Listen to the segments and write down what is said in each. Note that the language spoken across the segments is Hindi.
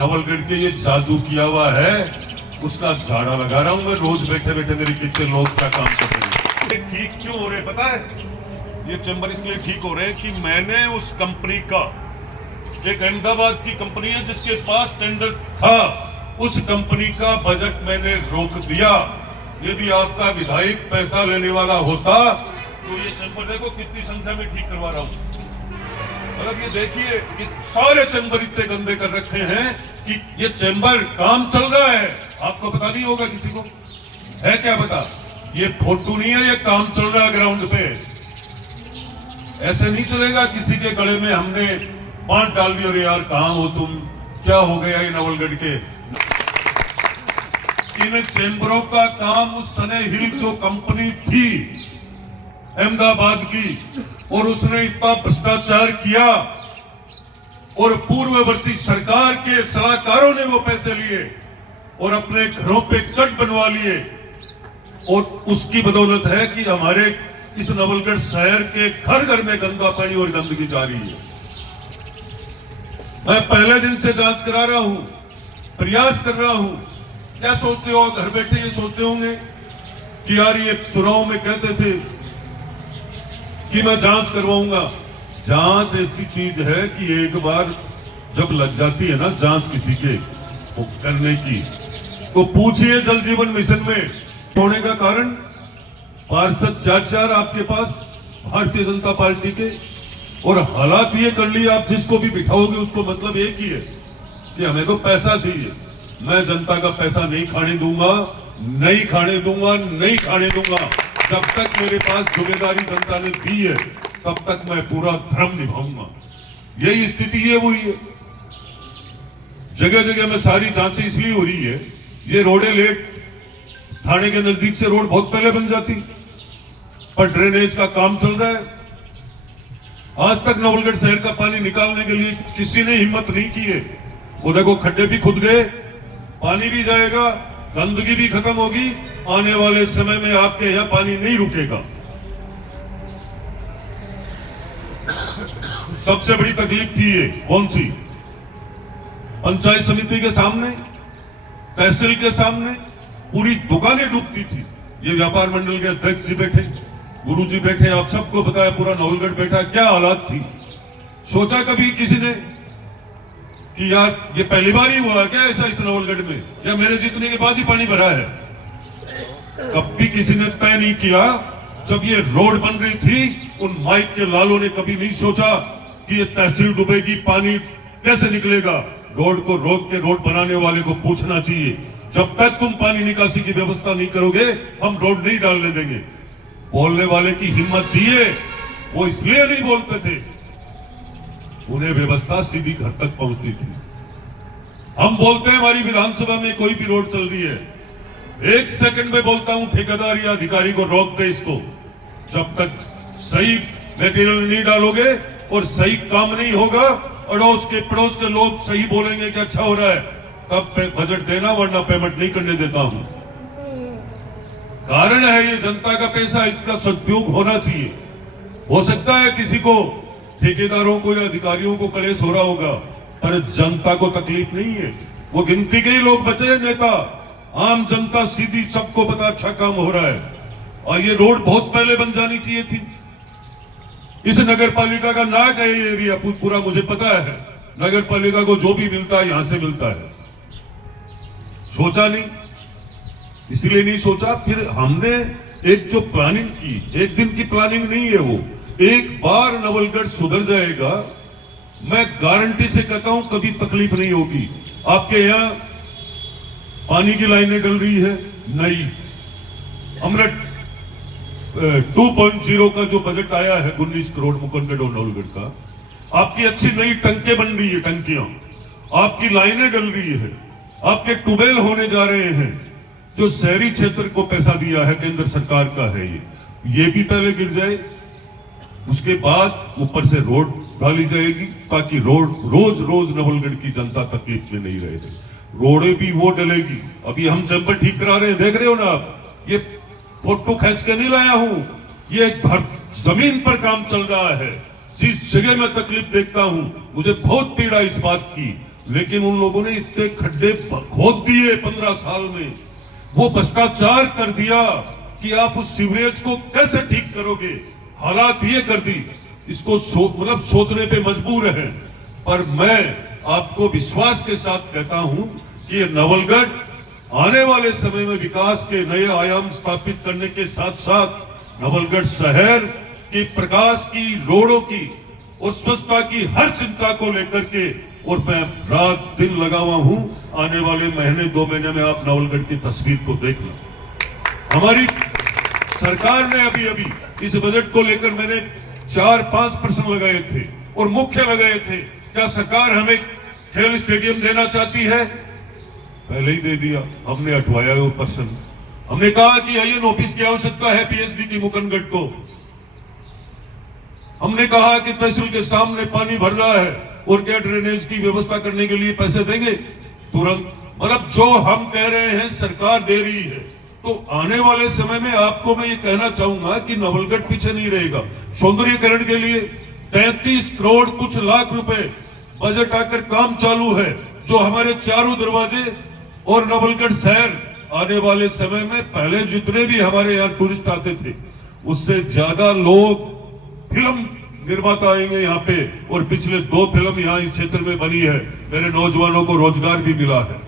नवलगढ़ के ये जादू किया हुआ है, उसका झाड़ा लगा रहा हूं मैं रोज बैठे बैठे। मेरे कितने लोग क्या काम कर रहे हैं। ये ठीक क्यों हो रहे पता है? ये चैम्बर इसलिए ठीक हो रहे हैं कि मैंने उस कंपनी का, एक अहमदाबाद की कंपनी है जिसके पास टेंडर था, उस कंपनी का बजट मैंने रोक दिया। यदि आपका विधायक पैसा लेने वाला होता तो ये चैम्बर देखो कितनी संख्या में ठीक करवा रहा हूं। मतलब ये देखिए कि सारे चैम्बर इतने गंदे कर रखे हैं कि ये चैम्बर काम चल रहा है, आपको पता नहीं होगा, किसी को है क्या पता? ये फोटो नहीं है, ये काम चल रहा है ग्राउंड पे। ऐसे नहीं चलेगा किसी के गले में हमने बांट डाल दी, अरे यार कहां हो तुम, क्या हो गया ये नवलगढ़ के। इन चैम्बरों का काम उस सने हिल जो कंपनी थी अहमदाबाद की, और उसने इतना भ्रष्टाचार किया और पूर्ववर्ती सरकार के सलाहकारों ने वो पैसे लिए और अपने घरों पे कट बनवा लिए, और उसकी बदौलत है कि हमारे इस नवलगढ़ शहर के घर घर में गंदा पानी और गंदगी जा रही है। मैं पहले दिन से जांच करा रहा हूं, प्रयास कर रहा हूं। क्या सोचते हो घर बैठे? ये सोचते होंगे कि यार ये चुनाव में कहते थे कि मैं जांच करवाऊंगा। जांच ऐसी चीज है कि एक बार जब लग जाती है ना जांच किसी के वो करने की, तो पूछिए जल जीवन मिशन में होने का कारण पार्षद 4 आपके पास भारतीय जनता पार्टी के, और हालात ये कर लिए आप जिसको भी बिठाओगे उसको मतलब एक ही है कि हमें तो पैसा चाहिए। मैं जनता का पैसा नहीं खाने दूंगा, नहीं खाने दूंगा, नहीं खाने दूंगा। जब तक मेरे पास जिम्मेदारी जनता ने दी है तब तक मैं पूरा धर्म निभाऊंगा। यही स्थिति ये हुई है, जगह जगह में सारी जांचें इसलिए हो रही है। ये रोडें लेट, थाने के नजदीक से रोड बहुत पहले बन जाती, पर ड्रेनेज का काम चल रहा है। आज तक नवलगढ़ शहर का पानी निकालने के लिए किसी ने हिम्मत नहीं की है। वो देखो खड्डे भी खुद गए, पानी भी जाएगा, गंदगी भी खत्म होगी। आने वाले समय में आपके यहां पानी नहीं रुकेगा। सबसे बड़ी तकलीफ थी ये कौन सी? पंचायत समिति के सामने, तहसील के सामने पूरी दुकानें डूबती थी। ये व्यापार मंडल के अध्यक्ष जी बैठे, गुरु जी बैठे, आप सबको बताया, पूरा नवलगढ़ बैठा, क्या हालात थी। सोचा कभी किसी ने कि यार ये पहली बार ही हुआ क्या ऐसा इस नवलगढ़ में, या मेरे जीतने के बाद ही पानी भरा है? कभी किसी ने तय नहीं किया। जब ये रोड बन रही थी उन माइक के लालों ने कभी नहीं सोचा कि ये तहसील डूबेगी, पानी कैसे निकलेगा। रोड को रोक के रोड बनाने वाले को पूछना चाहिए, जब तक तुम पानी निकासी की व्यवस्था नहीं करोगे हम रोड नहीं डालने देंगे। बोलने वाले की हिम्मत चाहिए, वो इसलिए नहीं बोलते थे, उन्हें व्यवस्था सीधी घर तक पहुंचती थी। हम बोलते हैं हमारी विधानसभा में कोई भी रोड चल रही है, 1 सेकंड में बोलता हूं ठेकेदार या अधिकारी को रोक दे इसको। जब तक सही मटेरियल नहीं डालोगे और सही काम नहीं होगा, अड़ोस के पड़ोस के लोग सही बोलेंगे कि अच्छा हो रहा है, तब बजट देना, वरना पेमेंट नहीं करने देता हूं। कारण है ये जनता का पैसा, इसका सदुपयोग होना चाहिए। हो सकता है किसी को, ठेकेदारों को या अधिकारियों को क्लेश हो रहा होगा, पर जनता को तकलीफ नहीं है। वो गिनती के ही लोग बचे, नेता, आम जनता सीधी, सबको पता अच्छा काम हो रहा है। और ये रोड बहुत पहले बन जानी चाहिए थी। इस नगर पालिका का नाक है ये एरिया पूरा, मुझे पता है। नगर पालिका को जो भी मिलता है यहां से मिलता है। सोचा नहीं, इसलिए नहीं सोचा। फिर हमने एक जो प्लानिंग की, एक दिन की प्लानिंग नहीं है वो, एक बार नवलगढ़ सुधर जाएगा, मैं गारंटी से कहता हूं कभी तकलीफ नहीं होगी। आपके यहां पानी की लाइनें डल रही है नई, अमृत 2.0 का जो बजट आया है 19 करोड़ मुकुंदगढ़ और नवलगढ़ का, आपकी अच्छी नई टंके बन रही है, टंकियां, आपकी लाइनें डल रही है, आपके ट्यूबवेल होने जा रहे हैं। जो शहरी क्षेत्र को पैसा दिया है केंद्र सरकार का है, ये भी पहले गिर जाए, उसके बाद ऊपर से रोड डाली जाएगी, ताकि रोड रोज रोज नवलगढ़ की जनता तकलीफ में नहीं रहे। रोडें भी वो डलेगी। अभी हम चैम्बर ठीक करा रहे हैं, देख रहे हो ना आप, ये फोटो खींच के नहीं लाया हूं, ये जमीन पर काम चल रहा है। जिस जगह मैं तकलीफ देखता हूं, मुझे बहुत पीड़ा इस बात की, लेकिन उन लोगों ने इतने खड्डे खोद दिए 15 साल में, वो भ्रष्टाचार कर दिया कि आप उस सीवरेज को कैसे ठीक करोगे। हालात ये कर दी, इसको सोचने पे मजबूर है। पर मैं आपको विश्वास के साथ कहता हूं कि ये नवलगढ़ आने वाले समय में विकास के नए आयाम स्थापित करने के साथ साथ नवलगढ़ शहर की प्रकाश की, रोडों की और स्वच्छता की हर चिंता को लेकर के, और मैं रात दिन लगा हुआ हूं। आने वाले महीने 2 महीने में आप नवलगढ़ की तस्वीर को देख लो। हमारी सरकार ने अभी इस बजट को लेकर मैंने 4-5% लगाए थे और मुख्य लगाए थे। क्या सरकार हमें खेल स्टेडियम देना चाहती है? पहले ही दे दिया, हमने हटवाया वो पर्सन। हमने कहा कि आईएन ऑफिस की आवश्यकता है पीएचडी की मुकनगढ़ को। हमने कहा कि तहसील के सामने पानी भर रहा है और क्या ड्रेनेज की व्यवस्था करने के लिए पैसे देंगे तुरंत। मतलब जो हम कह रहे हैं सरकार दे रही है। तो आने वाले समय में आपको मैं ये कहना चाहूंगा कि नवलगढ़ पीछे नहीं रहेगा। सौंदर्यीकरण के लिए 33 करोड़ कुछ लाख रुपए बजट आकर काम चालू है, जो हमारे चारों दरवाजे और नवलगढ़ शहर आने वाले समय में पहले जितने भी हमारे यहाँ टूरिस्ट आते थे उससे ज्यादा लोग फिल्म निर्माता आएंगे यहाँ पे। और पिछले 2 फिल्म यहाँ इस क्षेत्र में बनी है, मेरे नौजवानों को रोजगार भी मिला है,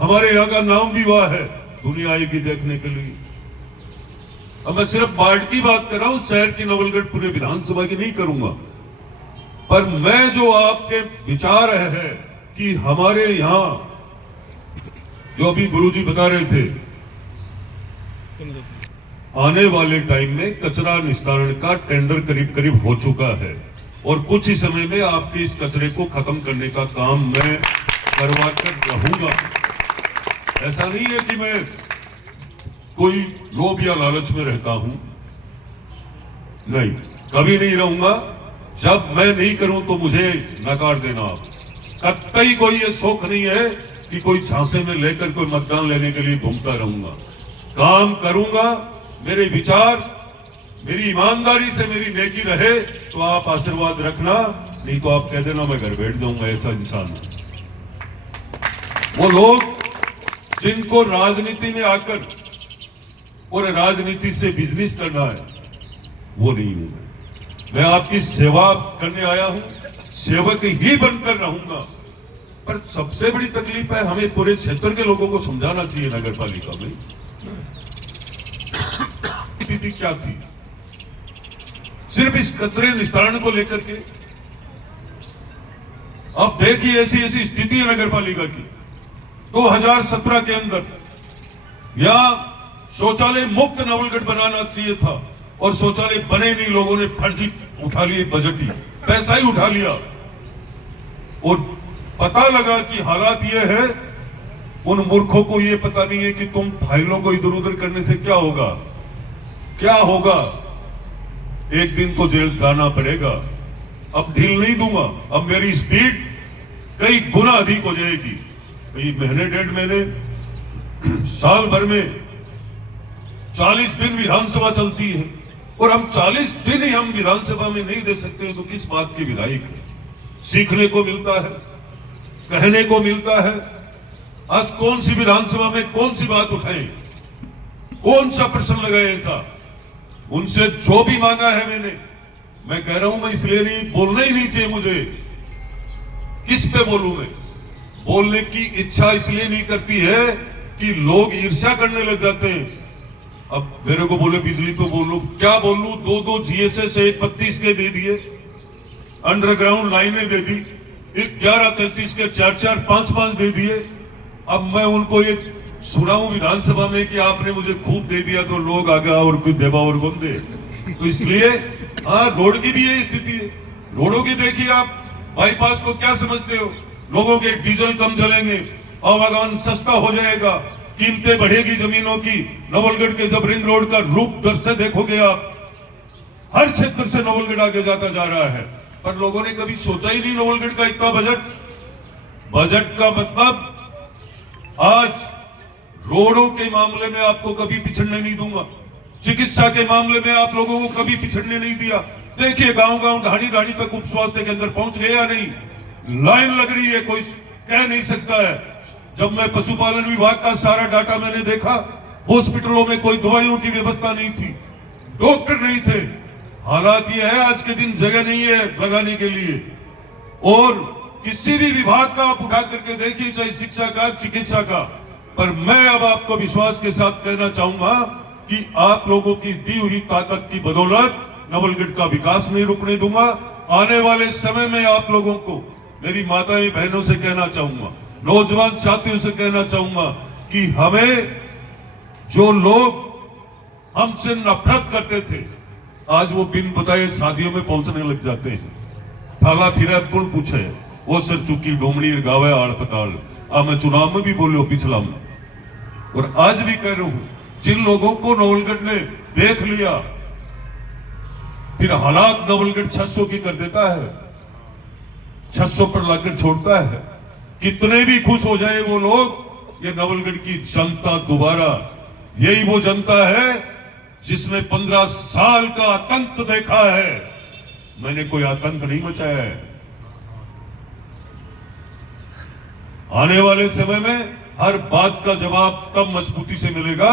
हमारे यहाँ का नाम भी हुआ है, दुनिया आएगी देखने के लिए। अब मैं सिर्फ बाढ़ की बात कर रहा हूं, शहर की नवलगढ़ पूरे विधानसभा की नहीं करूंगा। पर मैं जो आपके विचार है कि हमारे यहां जो अभी गुरुजी बता रहे थे, आने वाले टाइम में कचरा निस्तारण का टेंडर करीब करीब हो चुका है और कुछ ही समय में आपके इस कचरे को खत्म करने का काम मैं करवा कर रहूंगा। ऐसा नहीं है कि मैं कोई लोभ या लालच में रहता हूं, नहीं, कभी नहीं रहूंगा। जब मैं नहीं करूं तो मुझे नकार देना। आप कतई कोई ये शौक नहीं है कि कोई झांसे में लेकर कोई मतदान लेने के लिए घूमता रहूंगा। काम करूंगा, मेरे विचार, मेरी ईमानदारी से मेरी नेकी रहे तो आप आशीर्वाद रखना, नहीं तो आप कह देना मैं घर बैठ जाऊंगा। ऐसा इंसान वो लोग जिनको राजनीति में आकर और राजनीति से बिजनेस करना है, वो नहीं हूं मैं आपकी सेवा करने आया हूं, सेवक ही बनकर रहूंगा। पर सबसे बड़ी तकलीफ है, हमें पूरे क्षेत्र के लोगों को समझाना चाहिए नगर पालिका में स्थिति क्या थी। सिर्फ इस कचरे निस्तारण को लेकर के अब देखिए ऐसी स्थिति है नगर पालिका की। 2017 के अंदर यहां शौचालय मुक्त नवलगढ़ बनाना चाहिए था और शौचालय बने नहीं। लोगों ने फर्जी उठा लिए, बजट ही पैसा ही उठा लिया और पता लगा कि हालात ये है। उन मूर्खों को ये पता नहीं है कि तुम फाइलों को इधर उधर करने से क्या होगा, क्या होगा। एक दिन तो जेल जाना पड़ेगा। अब ढील नहीं दूंगा, अब मेरी स्पीड कई गुना अधिक हो जाएगी। कई महीने, 1.5 महीने, साल भर में 40 दिन विधानसभा चलती है और हम 40 दिन ही हम विधानसभा में नहीं दे सकते हैं तो किस बात की विधायक है। सीखने को मिलता है, कहने को मिलता है। आज कौन सी विधानसभा में कौन सी बात उठाएं, कौन सा प्रश्न लगाए ऐसा। उनसे जो भी मांगा है मैं कह रहा हूं, मैं इसलिए नहीं, बोलना ही नहीं चाहिए मुझे। किस पे बोलूं मैं? बोलने की इच्छा इसलिए नहीं करती है कि लोग ईर्ष्या करने लग जाते हैं। अब मेरे को बोले बिजली तो बोलो, क्या बोलूं? 2 जीएसएस 132 के दे दिए, अंडरग्राउंड लाइनें दे दी, 1133 के 4-4, 5-5 दे दिए। अब मैं उनको ये सुनाऊं विधानसभा में कि आपने मुझे खूब दे दिया तो लोग आगे और कोई देवा और बंदे। तो इसलिए हाँ, रोड की भी यही स्थिति है। रोडों की देखिए आप, बाईपास को क्या समझते हो? लोगों के डीजल कम चलेंगे, आवागमन सस्ता हो जाएगा, कीमतें बढ़ेगी जमीनों की। नवलगढ़ के जब रिंग रोड का रूप दर से देखोगे आप, हर क्षेत्र से नवलगढ़ आगे जाता जा रहा है। पर लोगों ने कभी सोचा ही नहीं नवलगढ़ का इतना बजट का मतलब। आज रोडों के मामले में आपको कभी पिछड़ने नहीं दूंगा, चिकित्सा के मामले में आप लोगों को कभी पिछड़ने नहीं दिया। देखिए गांव-गांव, ढाणी-ढाणी तक उप स्वास्थ्य केंद्र पहुंच गए या नहीं? लाइन लग रही है, कोई कह नहीं सकता है। जब मैं पशुपालन विभाग का सारा डाटा मैंने देखा, हॉस्पिटलों में कोई दवाइयों की व्यवस्था नहीं थी, डॉक्टर नहीं थे। हालात ये है आज के दिन जगह नहीं है लगाने के लिए। और किसी भी विभाग का आप उठा करके देखिए, चाहे शिक्षा का, चिकित्सा का, पर मैं अब आपको विश्वास के साथ कहना चाहूंगा कि आप लोगों की दी हुई ताकत की बदौलत नवलगढ़ का विकास नहीं रुकने दूंगा। आने वाले समय में आप लोगों को, मेरी माताएं बहनों से कहना चाहूंगा, नौजवान साथियों से कहना चाहूंगा कि हमें जो लोग हमसे नफरत करते थे, आज वो बिन बताए शादियों में पहुंचने लग जाते हैं। थाला फिर कौन पूछे, वो सर चुकी डोमड़ी गावे आड़पताल। मैं चुनाव में भी बोलो पिछला में, और आज भी कह रहा हूं, जिन लोगों को नवलगढ़ ने देख लिया, फिर हालात नवलगढ़ 600 की कर देता है, 600 पर लाकर छोड़ता है। कितने भी खुश हो जाए वो लोग, ये नवलगढ़ की जनता दोबारा, यही वो जनता है जिसने 15 साल का आतंक देखा है। मैंने कोई आतंक नहीं मचाया है। आने वाले समय में हर बात का जवाब तब मजबूती से मिलेगा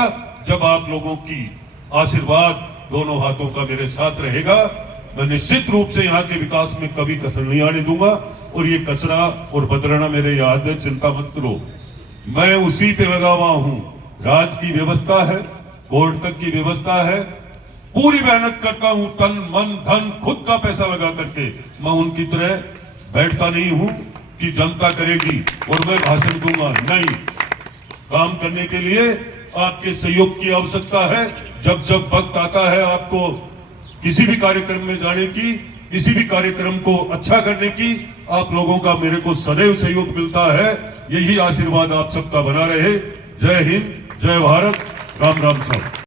जब आप लोगों की आशीर्वाद दोनों हाथों का मेरे साथ रहेगा। मैं निश्चित रूप से यहाँ के विकास में कभी कसर नहीं आने दूंगा, और ये कचरा और बदरना मेरे याद है, चिंता मत करो, मैं उसी पे लगा हुआ हूं। राज की व्यवस्था है, कोर्ट तक की व्यवस्था है, पूरी मेहनत करता हूं, तन मन धन खुद का पैसा लगा करके। मैं उनकी तरह बैठता नहीं हूं कि जनता करेगी और मैं भाषण दूंगा, नहीं। काम करने के लिए आपके सहयोग की आवश्यकता है। जब जब वक्त आता है आपको किसी भी कार्यक्रम में जाने की, किसी भी कार्यक्रम को अच्छा करने की, आप लोगों का मेरे को सदैव सहयोग मिलता है। यही आशीर्वाद आप सबका बना रहे। जय हिंद, जय भारत, राम राम साहब।